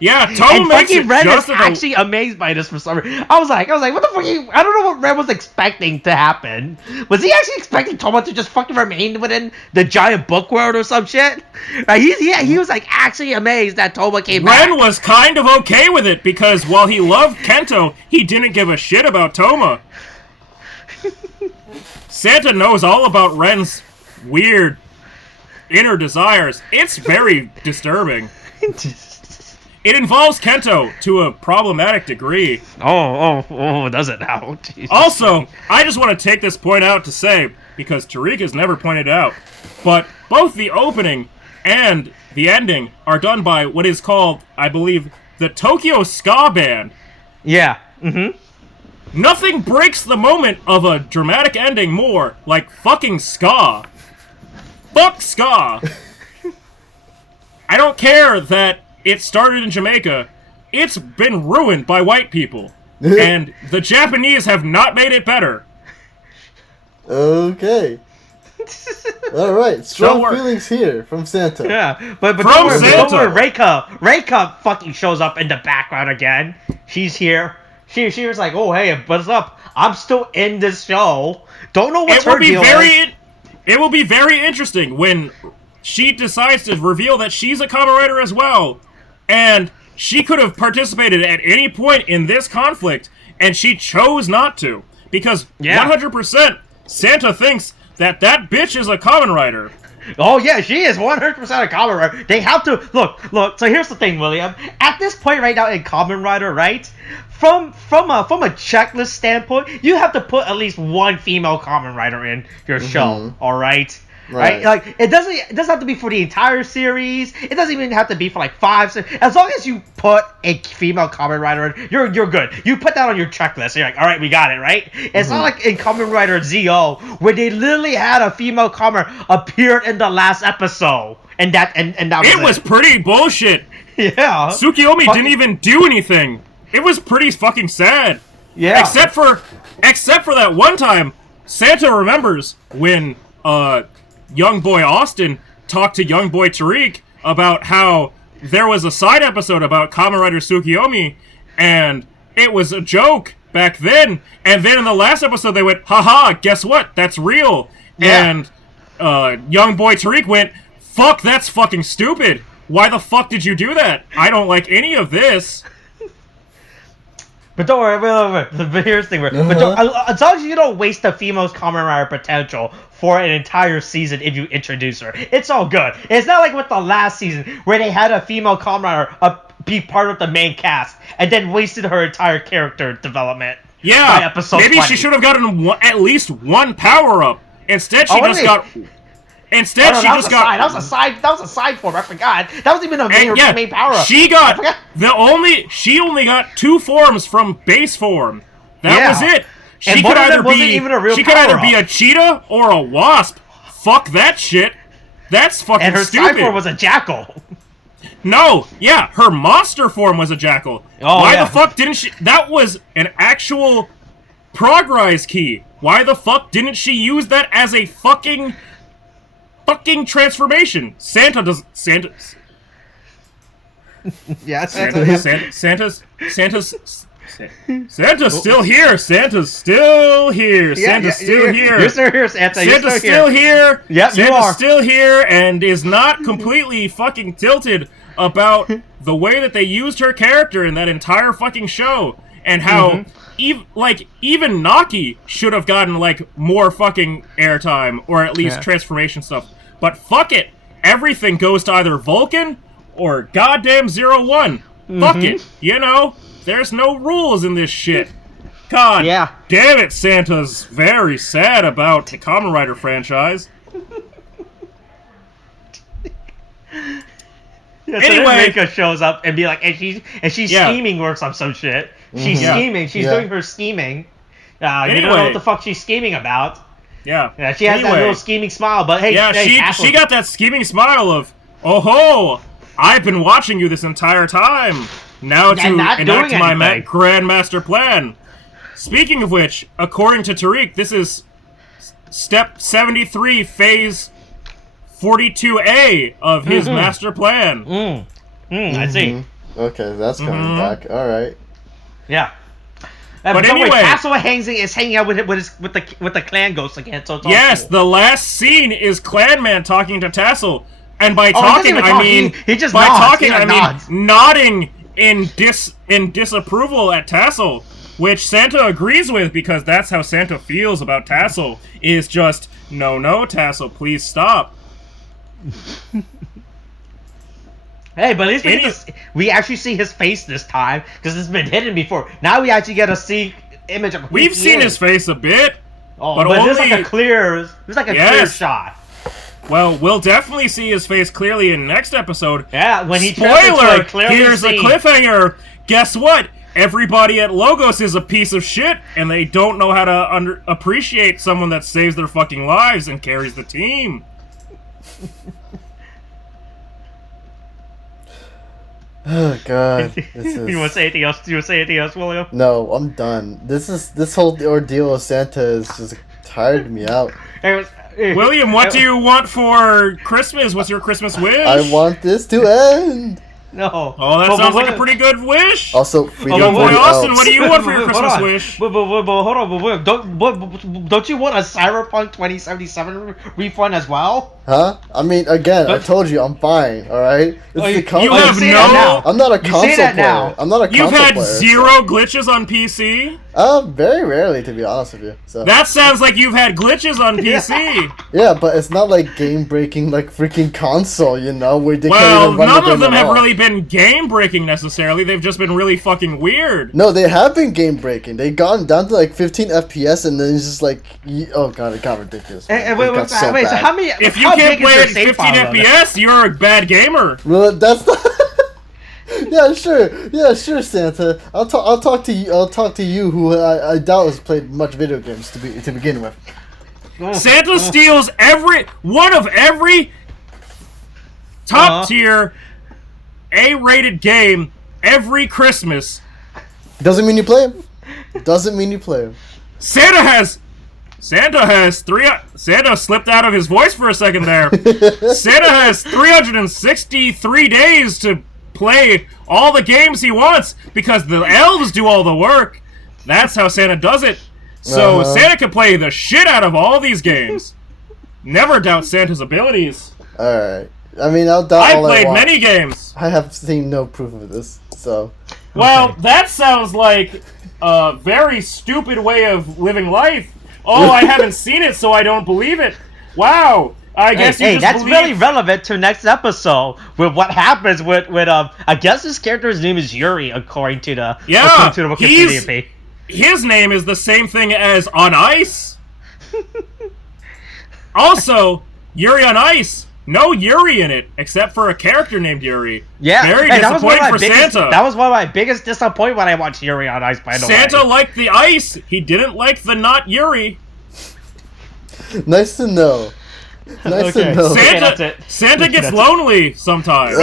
Yeah, Toma makes it Ren is actually amazed by this for some reason. I was like, what the fuck? I don't know what Ren was expecting to happen. Was he actually expecting Toma to just fucking remain within the giant book world or some shit? He was like actually amazed that Toma came back. Ren was kind of okay with it because while he loved Kento, he didn't give a shit about Toma. Santa knows all about Ren's weird inner desires. It's very disturbing. It involves Kento to a problematic degree. Does it now? Jesus. Also, I just want to take this point out to say, because Tariq has never pointed out, but both the opening and the ending are done by what is called, I believe, the Tokyo Ska Band. Yeah. Nothing breaks the moment of a dramatic ending more like fucking ska. Fuck ska. I don't care that it started in Jamaica. It's been ruined by white people. And the Japanese have not made it better. Okay. Alright, strong feelings here from Santa. Yeah, but don't worry, Reika fucking shows up in the background again. She's here. She was like, oh hey, what's up? I'm still in this show. Don't know what's her deal is. It will be very interesting when she decides to reveal that she's a Kamen Rider as well. And she could have participated at any point in this conflict, and she chose not to. Because 100% Santa thinks that bitch is a Kamen Rider. Oh yeah, she is 100% a Kamen Rider. They have to look. So here's the thing, William. At this point right now in Kamen Rider, right? From a checklist standpoint, you have to put at least one female Kamen Rider in your show. All right. Right? Like it doesn't have to be for the entire series. It doesn't even have to be for like 5. As long as you put a female Kamen Rider in, you're good. You put that on your checklist. You're like, all right, we got it, right? It's not like in Kamen Rider ZO where they literally had a female Kamen appeared in the last episode, and that was pretty bullshit. Yeah. Tsukiyomi didn't even do anything. It was pretty fucking sad. Yeah. Except for that one time, Santa remembers when young boy Austin talked to young boy Tariq about how there was a side episode about Kamen Rider Tsukiyomi, and it was a joke back then. And then in the last episode, they went, haha, guess what? That's real. Yeah. And young boy Tariq went, fuck, that's fucking stupid. Why the fuck did you do that? I don't like any of this. But don't worry, but here's the thing. As long as you don't waste the female's Kamen Rider potential for an entire season if you introduce her, it's all good. It's not like with the last season where they had a female Kamen Rider be part of the main cast and then wasted her entire character development. Yeah, by episode maybe 20. she should have gotten at least one power-up. Instead, she just got... Instead, she just got... That was a side form, I forgot. That was even a main power-up. She only got 2 forms from base form. That was it. She could either be a cheetah or a wasp. Fuck that shit. That's fucking stupid. And her side form was a jackal. No, yeah, her monster form was a jackal. Why the fuck didn't she... That was an actual progress key. Why the fuck didn't she use that as a fucking transformation? Santa's still here. Santa's still here. Santa's still here. You're still here, Santa. Santa's still here. Yep, you are. Santa's still here and is not completely fucking tilted about the way that they used her character in that entire fucking show, and how even Naki should have gotten like more fucking airtime or at least transformation stuff. But fuck it, everything goes to either Vulcan or goddamn 01. Fuck it, you know. There's no rules in this shit. God damn it, Santa's very sad about the Kamen Rider franchise. So anyway, Rika shows up and be like, and she's scheming or some shit. She's scheming. She's doing her scheming. You don't know what the fuck she's scheming about. Yeah. She has that little scheming smile, but hey, she got that scheming smile of, oh ho, I've been watching you this entire time. Now to enact my grand master plan. Speaking of which, according to Tariq, this is step 73, phase 42A of his master plan. I see. Okay, that's coming back. All right. Yeah. But anyway, Tassel is hanging out with the clan ghosts again. So it's cool. The last scene is Clanman talking to Tassel, and by talking I mean he just by nods. talking I mean nodding in disapproval at Tassel, which Santa agrees with because that's how Santa feels about Tassel. Is just no, Tassel, please stop. Hey, but at least we actually see his face this time because it's been hidden before. Now we actually get to see image of. We've seen his face a bit, but it's like a clear. It's like a clear shot. Well, we'll definitely see his face clearly in next episode. Yeah, when he spoiler. Here's a cliffhanger. Guess what? Everybody at Logos is a piece of shit, and they don't know how to appreciate someone that saves their fucking lives and carries the team. Oh God! You want to say anything else? Do you want to say anything else, William? No, I'm done. This whole ordeal with Santa has just tired me out. William, what do you want for Christmas? What's your Christmas wish? I want this to end. No. Oh, that sounds like a pretty good wish. Also, Young boy Austin, what do you want for your Christmas wish? Hold on. Don't you want a Cyberpunk 2077 refund as well? Huh? I mean, again, I told you I'm fine. All right. You have no. I'm not a console player. I'm not a console player. You've had zero glitches on PC. Very rarely, to be honest with you. So. That sounds like you've had glitches on PC. Yeah, but it's not like game breaking, like freaking console. You know, where they can't even run none of them have really been game breaking necessarily. They've just been really fucking weird. No, they have been game breaking. They've gone down to like 15 FPS, and then it's just like, oh god, it got ridiculous. So how many? If you can't play it at 15 FPS, you're a bad gamer. Well, that's not. Yeah, sure, Santa. I'll talk to you, who I doubt has played much video games to begin with. Santa steals every top tier A-rated game every Christmas. Doesn't mean you play them. Doesn't mean you play them. Santa slipped out of his voice for a second there. Santa has 363 days to play all the games he wants because the elves do all the work. That's how Santa does it. So Santa can play the shit out of all these games. Never doubt Santa's abilities. Alright. I mean, I'll doubt all I want. I played many games. I have seen no proof of this, so... Well, that sounds like a very stupid way of living life. Oh, I haven't seen it, so I don't believe it. Wow. I guess that's really relevant to next episode with what happens with I guess his character's name is Yuri according to the Wikipedia page. His name is the same thing as On Ice. Also, Yuri on Ice. No Yuri in it, except for a character named Yuri. Yeah, very hey, disappointing for Santa. That was one of my biggest disappointments when I watched Yuri on Ice, by the way. Santa liked the ice. He didn't like the not Yuri. Nice to know. Nice to know. Santa gets lonely sometimes.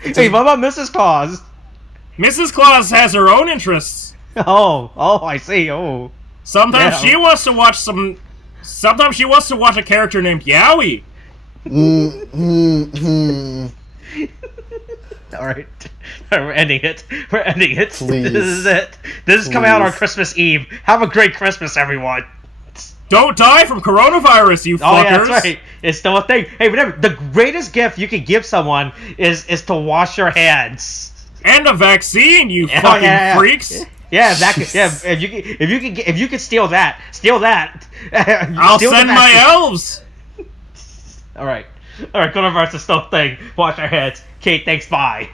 Hey, what about Mrs. Claus? Mrs. Claus has her own interests. Oh, I see. Oh. Sometimes she wants to watch Sometimes she wants to watch a character named Yowie. All right, we're ending it. Please. This is it. This is coming out on Christmas Eve. Have a great Christmas, everyone. Don't die from coronavirus, you fuckers. Oh yeah, that's right. It's still a thing. Hey, remember, the greatest gift you can give someone is to wash your hands. And a vaccine, you fucking freaks. Yeah, if you can steal that. I'll send my elves. All right, coronavirus is still a thing. Wash our hands. Kate, thanks. Bye.